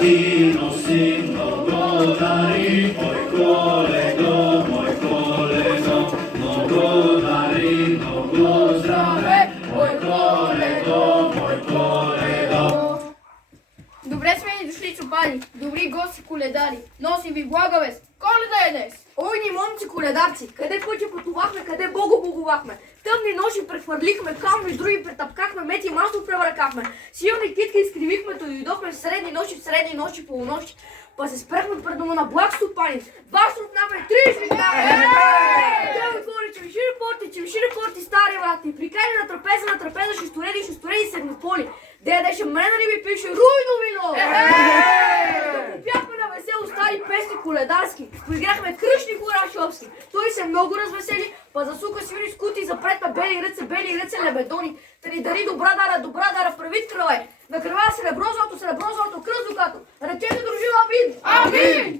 ti nosim mnogo dari, moj kolego, mnogo dari, mnogo zdrave, moj kolego. Добре сме ни дошли, чупани, добри гости коледари, носим ви блага вест. Коледа е днес! Ой, ни момци коледарци, къде пътя пътувахме, къде Бого боговахме. Тъмни нощи прехвърлихме, камъни с други претъпкахме, мети масло превъркахме. Силни китки изкривихме, то дойдохме в средни нощи, полунощи. Па се спрехме пред дома на благ стопанин. Два срутнахме, три свикнахме. Той отвори чевиши порти, стари врати. Прикани на трапеза, шестореди, седмополи. Дедеше мене да ми пише руйно вино. Да попяхме на весело стари песни коледарски. Поиграхме кръшни хорашовски. Той се много развесели, па засука сивни скути, запретна бели ръце, лебедони. Та ни дари добра дара, правит кръве. На кръва сребро злато, кръв злато. Речете дружина, амин! Амин!